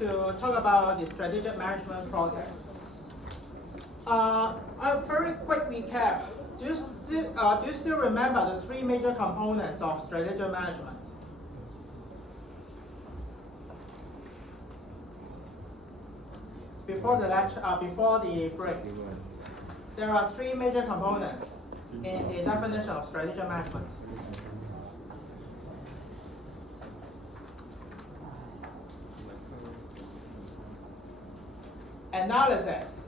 to talk about the strategic management process. A very quick recap. Do you still remember the three major components of strategic management? Before the lecture, before the break, there are three major components in the definition of strategic management. Analysis.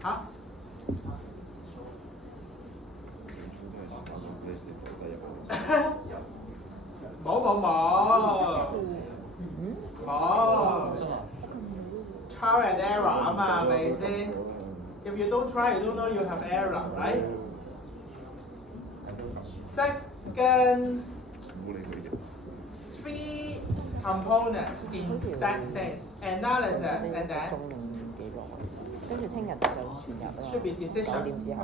Huh? Trial and error amazing. If you don't try, you don't know you have error, right? Second, three components in that things: analysis, and then should be decision,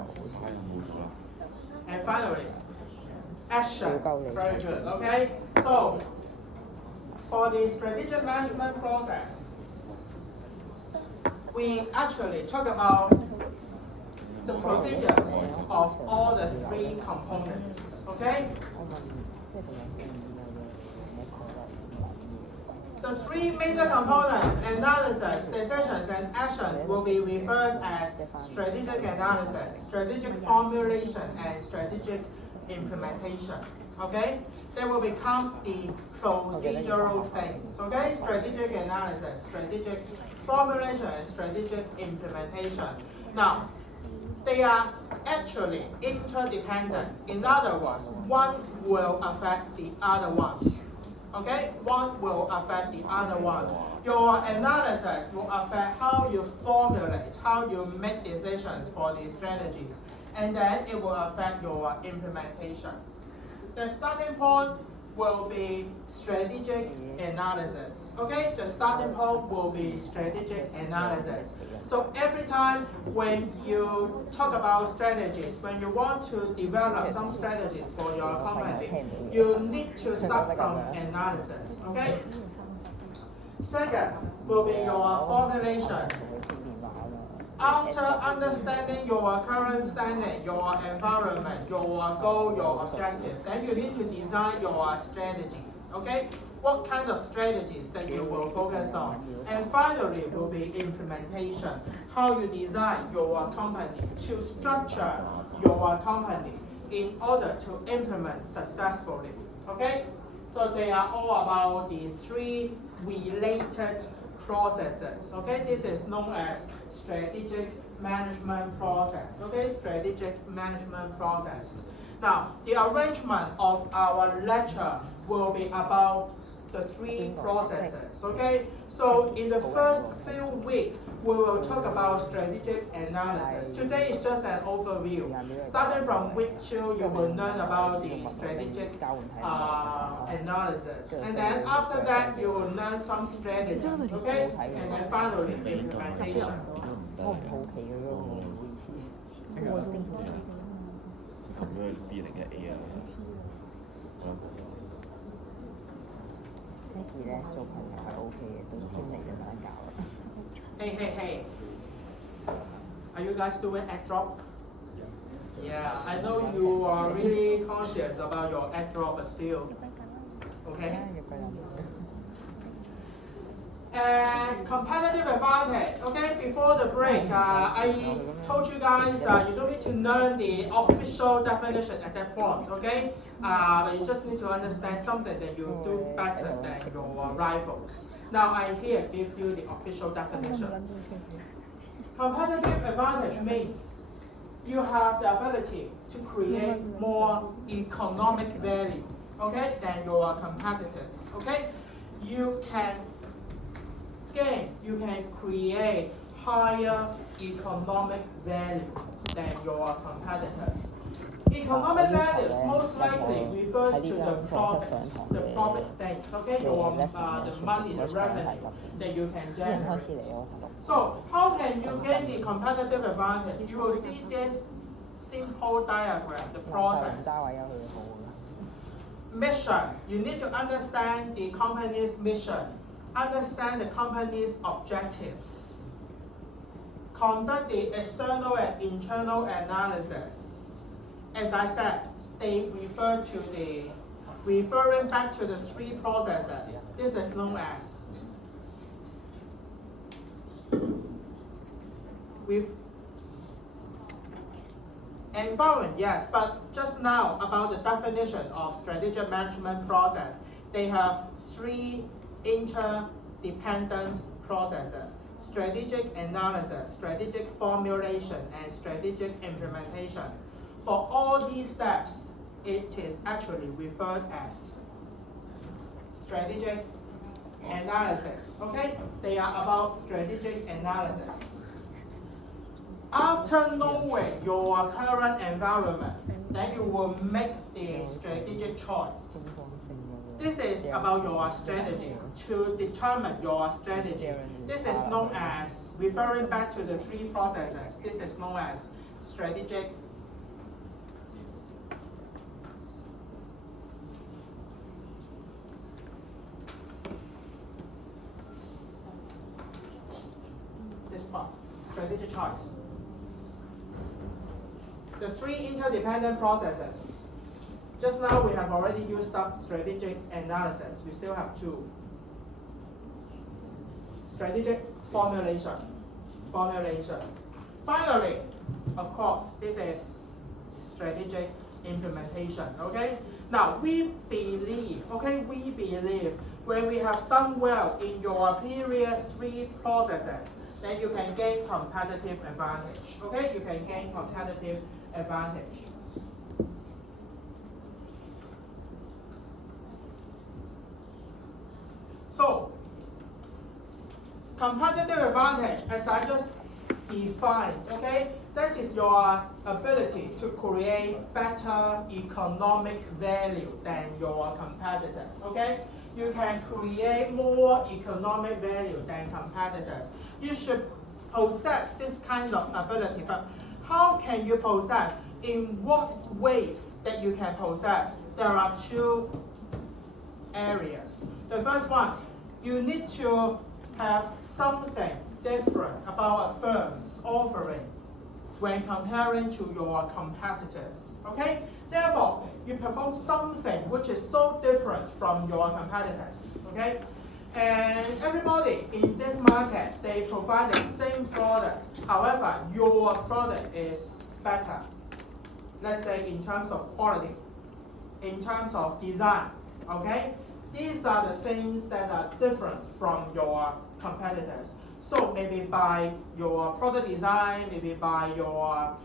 and finally, action. Very good. Okay. So for the strategic management process, we actually talk about the procedures of all the three components. Okay. The three major components, analysis, decisions, and actions, will be referred as strategic analysis, strategic formulation, and strategic implementation. Okay? They will become the procedural things. Okay? Strategic analysis, strategic formulation, and strategic implementation. Now, they are actually interdependent. In other words, one will affect the other one. Okay? One will affect the other one. Your analysis will affect how you formulate, how you make decisions for these strategies. And then it will affect your implementation. The starting point will be strategic analysis. Okay? The starting point will be strategic analysis. So every time when you talk about strategies, when you want to develop some strategies for your company, you need to start from analysis. Okay? Second will be your formulation. After understanding your current standing, your environment, your goal, your objective, then you need to design your strategy. Okay? What kind of strategies that you will focus on? And finally will be implementation. How you design your company to structure your company in order to implement successfully. Okay? So they are all about the three related processes. Okay? This is known as strategic management process. Okay? Strategic management process. Now, the arrangement of our lecture will be about the three processes. Okay? So in the first few weeks, we will talk about strategic analysis. Today is just an overview. Starting from week 2, you will learn about the strategic analysis. And then after that, you will learn some strategies. Okay? And then finally, implementation. 咁樣 B 零一 A 啊，Maggie 咧做朋友係 OK 嘅，到天嚟就難搞啦。Hey. Are you guys doing ad drop? Yeah, I know you are really conscious about your ad drop, but still. Okay? And competitive advantage. Okay, before the break, I told you guys you don't need to learn the official definition at that point. Okay, but you just need to understand something that you do better than your rivals. Now I here give you the official definition. Competitive advantage means you have the ability to create more economic value. Okay, than your competitors. Okay, you can create higher economic value than your competitors. Economic values most likely refers to the profit things, okay, the money, the revenue that you can generate. So how can you gain the competitive advantage? You will see this simple diagram, the 揸 process. 位有佢好啦。 Mission, you need to understand the company's mission, understand the company's objectives, conduct the external and internal analysis. As I said, they referring back to the three processes. This is known as with environment, yes, but just now about the definition of strategic management process, they have three interdependent processes: strategic analysis, strategic formulation, and strategic implementation. For all these steps, it is actually referred as strategic analysis, okay? They are about strategic analysis. After knowing your current environment, then you will make the strategic choice. This is about your strategy, to determine your strategy. This is known as, referring back to the three processes, this is known as strategic strategic choice. The three interdependent processes. Just now we have already used up strategic analysis. We still have two. Strategic formulation. Finally, of course, this is strategic implementation, okay? Now, we believe when we have done well in your previous three processes, then you can gain competitive advantage, okay? You can gain competitive advantage. So, competitive advantage, as I just defined, okay? That is your ability to create better economic value than your competitors, okay? You can create more economic value than competitors. You should possess this kind of ability, but how can you possess? In what ways that you can possess? There are two areas. The first one, you need to have something different about a firm's offering when comparing to your competitors, okay? Therefore, you perform something which is so different from your competitors, okay? And everybody in this market, they provide the same product. However, your product is better. Let's say in terms of quality, in terms of design, okay? These are the things that are different from your competitors. So maybe by your product design, maybe by your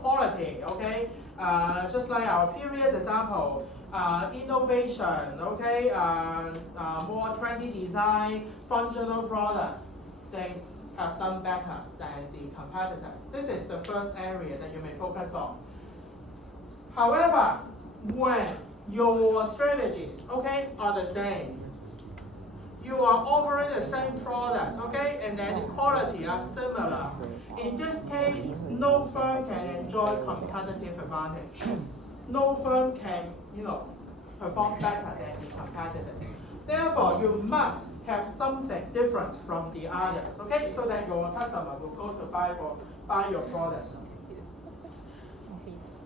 quality, okay? Just like our previous example, innovation, okay? More trendy design, functional product, they have done better than the competitors. This is the first area that you may focus on. However, when your strategies, okay, are the same, you are offering the same product, okay, and then the quality are similar. In this case, no firm can enjoy competitive advantage. No firm can, perform better than the competitors. Therefore, you must have something different from the others, okay, so that your customer will go to buy your product.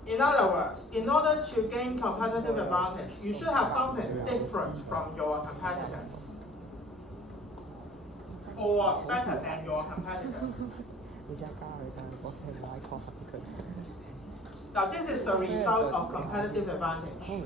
In other words, in order to gain competitive advantage, you should have something different from your competitors, or better than your competitors. Now, this is the result of competitive advantage.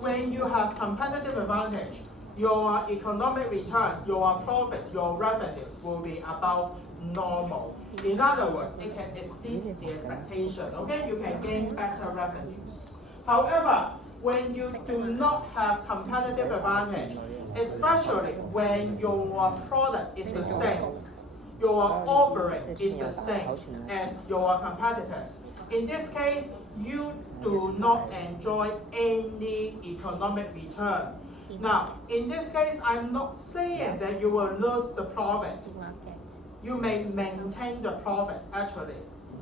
When you have competitive advantage, your economic returns, your profits, your revenues will be above normal. In other words, it can exceed the expectation, okay? You can gain better revenues. However, when you do not have competitive advantage, especially when your product is the same, your offering is the same as your competitors, in this case, you do not enjoy any economic return. Now, in this case, I'm not saying that you will lose the profit. You may maintain the profit actually,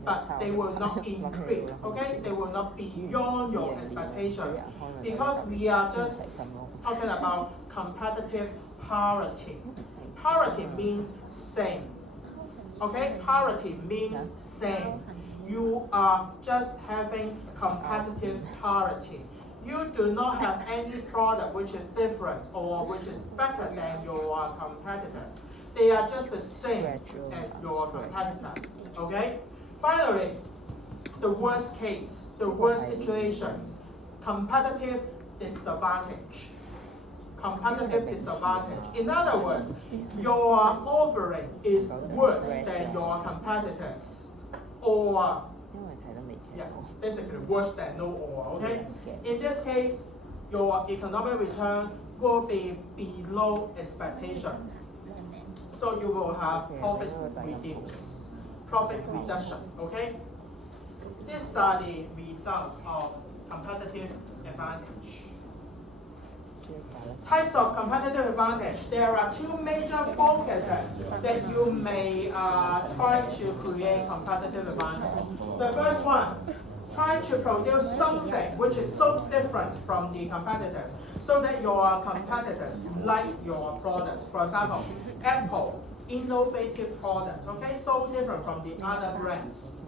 but they will not increase, okay? They will not be beyond your expectation because we are just talking about competitive parity. Parity means same, okay? Parity means same. You are just having competitive parity. You do not have any product which is different or which is better than your competitors. They are just the same as your competitor, okay? Finally, the worst case, the worst situations, competitive disadvantage. Competitive disadvantage. In other words, your offering is worse than your competitors, or basically worse than no or, okay? In this case, your economic return will be below expectation. So you will have profit reduction, okay? These are the results of competitive advantage. Types of competitive advantage. There are two major focuses that you may try to create competitive advantage. The first one, try to produce something which is so different from the competitors so that your competitors like your product. For example, Apple, innovative product, okay, so different from the other brands.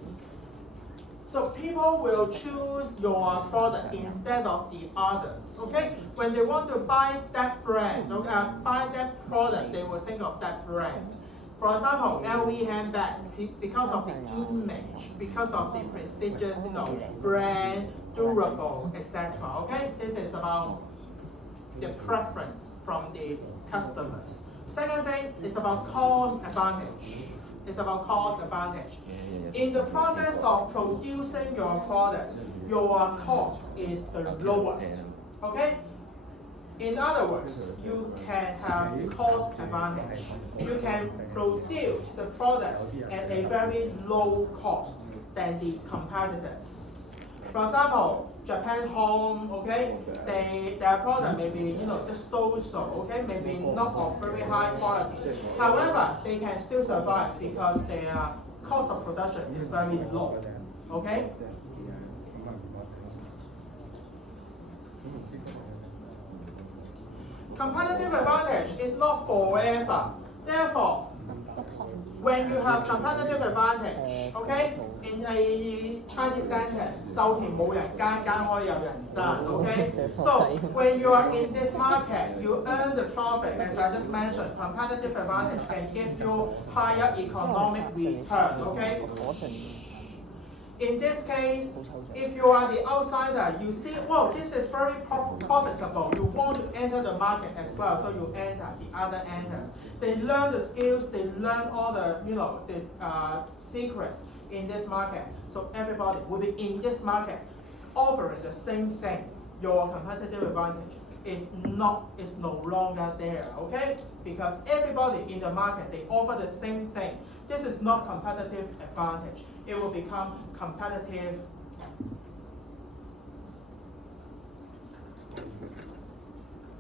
So people will choose your product instead of the others, okay? When they want to buy that brand, okay, buy that product, they will think of that brand. For example, LV handbags, because of the image, because of the prestigious, brand, durable, etc. Okay, this is about the preference from the customers. Second thing is about cost advantage. It's about cost advantage. In the process of producing your product, your cost is the lowest. Okay? In other words, you can have cost advantage. You can produce the product at a very low cost than the competitors. For example, Japan Home, okay, their product may be just so-so, okay, maybe not of very high quality. However, they can still survive because their cost of production is very low. Okay? Competitive advantage is not forever. Therefore, when you have competitive advantage, okay, in a Chinese sentence, 收田冇人耕，耕開有人賺, okay? So, when you are in this market, you earn the profit, as I just mentioned. Competitive advantage can give you higher economic return, okay? In this case, if you are the outsider, you see, well, this is very profitable. You want to enter the market as well, so you enter, the other enters. They learn the skills, they learn all the, secrets in this market. So everybody will be in this market offering the same thing. Your competitive advantage is no longer there, okay? Because everybody in the market, they offer the same thing. This is not competitive advantage. It will become competitive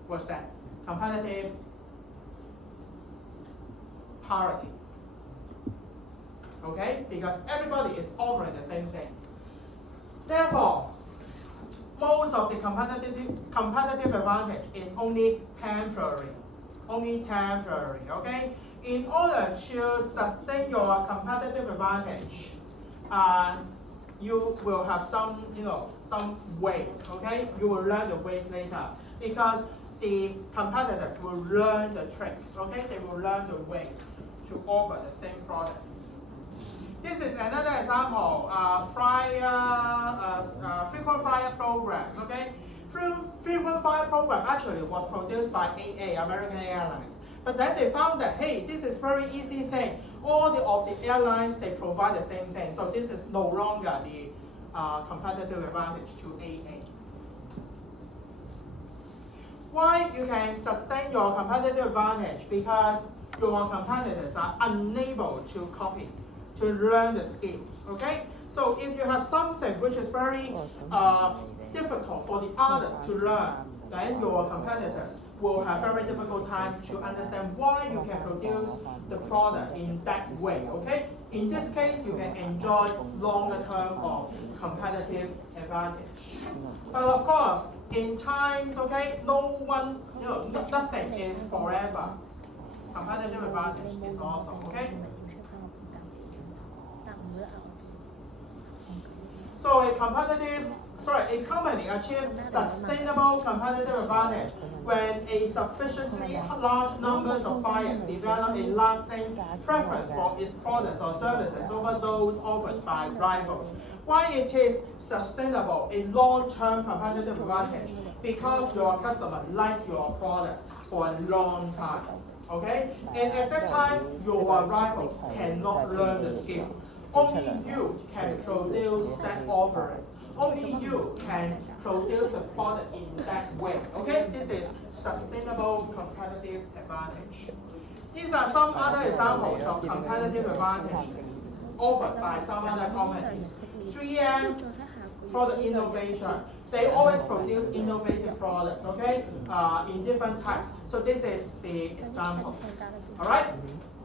what's that? Competitive parity. Okay? Because everybody is offering the same thing. Therefore, most of the competitive advantage is only temporary. Only temporary, okay? In order to sustain your competitive advantage, you will have some ways, okay? You will learn the ways later because the competitors will learn the tricks, okay? They will learn the way to offer the same products. This is another example, frequent flyer programs, okay? Frequent flyer program actually was produced by AA, American Airlines. But then they found that, hey, this is very easy thing. All of the airlines, they provide the same thing. So this is no longer the competitive advantage to AA. Why you can sustain your competitive advantage? Because your competitors are unable to copy, to learn the skills, okay? So if you have something which is very difficult for the others to learn, then your competitors will have very difficult time to understand why you can produce the product in that way, okay? In this case, you can enjoy longer term of competitive advantage. But of course, in times, okay, nothing is forever. Competitive advantage is also, okay? So a company achieves sustainable competitive advantage when a sufficiently large numbers of buyers develop a lasting preference for its products or services over those offered by rivals. Why it is sustainable, a long-term competitive advantage? Because your customer like your products for a long time, okay? And at that time, your rivals cannot learn the skill. Only you can produce that offerings. Only you can produce the product in that way. Okay, this is sustainable competitive advantage. These are some other examples of competitive advantage offered by some other companies. 3M product innovation. They always produce innovative products, okay, in different types. So this is the examples. All right.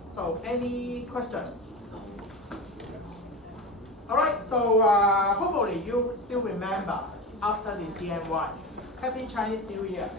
So any question? All right, so hopefully you still remember after the CNY. Happy Chinese New Year.